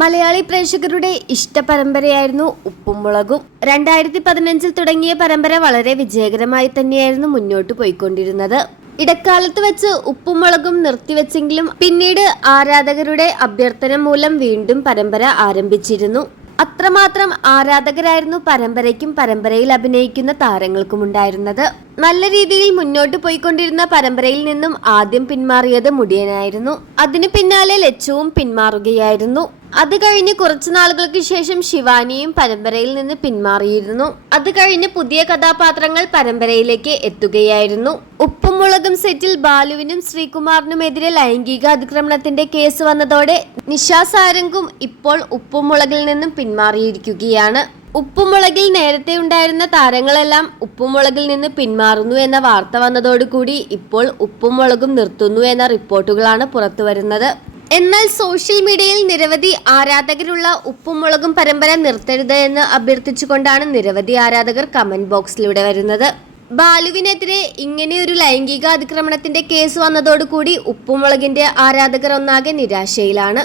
മലയാളി പ്രേക്ഷകരുടെ ഇഷ്ട പരമ്പരയായിരുന്നു ഉപ്പും മുളകും. 2015 തുടങ്ങിയ പരമ്പര വളരെ വിജയകരമായി തന്നെയായിരുന്നു മുന്നോട്ട് പോയിക്കൊണ്ടിരുന്നത്. ഇടക്കാലത്ത് വെച്ച് ഉപ്പും മുളകും നിർത്തിവെച്ചെങ്കിലും പിന്നീട് ആരാധകരുടെ അഭ്യർത്ഥന മൂലം വീണ്ടും പരമ്പര ആരംഭിച്ചിരുന്നു. അത്രമാത്രം ആരാധകരായിരുന്നു പരമ്പരയ്ക്കും പരമ്പരയിൽ അഭിനയിക്കുന്ന താരങ്ങൾക്കും ഉണ്ടായിരുന്നത്. നല്ല രീതിയിൽ മുന്നോട്ട് പോയിക്കൊണ്ടിരുന്ന പരമ്പരയിൽ നിന്നും ആദ്യം പിന്മാറിയത് മുടിയനായിരുന്നു. അതിനു പിന്നാലെ ലച്ചുവും പിന്മാറുകയായിരുന്നു. അത് കഴിഞ്ഞ് കുറച്ചു നാളുകൾക്ക് ശേഷം ശിവാനിയും പരമ്പരയിൽ നിന്ന് പിന്മാറിയിരുന്നു. അത് കഴിഞ്ഞ് പുതിയ കഥാപാത്രങ്ങൾ പരമ്പരയിലേക്ക് എത്തുകയായിരുന്നു. ഉപ്പും മുളകും സെറ്റിൽ ബാലുവിനും ശ്രീകുമാറിനുമെതിരെ ലൈംഗിക അതിക്രമണത്തിന്റെ കേസ് വന്നതോടെ നിഷ സാരംഗും ഇപ്പോൾ ഉപ്പും മുളകിൽ നിന്നും പിന്മാറിയിരിക്കുകയാണ്. ഉപ്പുമുളകിൽ നേരത്തെ ഉണ്ടായിരുന്ന താരങ്ങളെല്ലാം ഉപ്പുമുളകിൽ നിന്ന് പിന്മാറുന്നു എന്ന വാർത്ത വന്നതോടുകൂടി ഇപ്പോൾ ഉപ്പുമുളകും നിർത്തുന്നു എന്ന റിപ്പോർട്ടുകളാണ് പുറത്തു വരുന്നത്. എന്നാൽ സോഷ്യൽ മീഡിയയിൽ നിരവധി ആരാധകരുള്ള ഉപ്പും മുളകും പരമ്പര നിർത്തരുത് എന്ന് അഭ്യർത്ഥിച്ചുകൊണ്ടാണ് നിരവധി ആരാധകർ കമന്റ് ബോക്സിലൂടെ വരുന്നത്. ബാലുവിനെതിരെ ഇങ്ങനെയൊരു ലൈംഗിക അതിക്രമണത്തിന്റെ കേസ് വന്നതോടുകൂടി ഉപ്പുമുളകിന്റെ ആരാധകർ ഒന്നാകെ നിരാശയിലാണ്.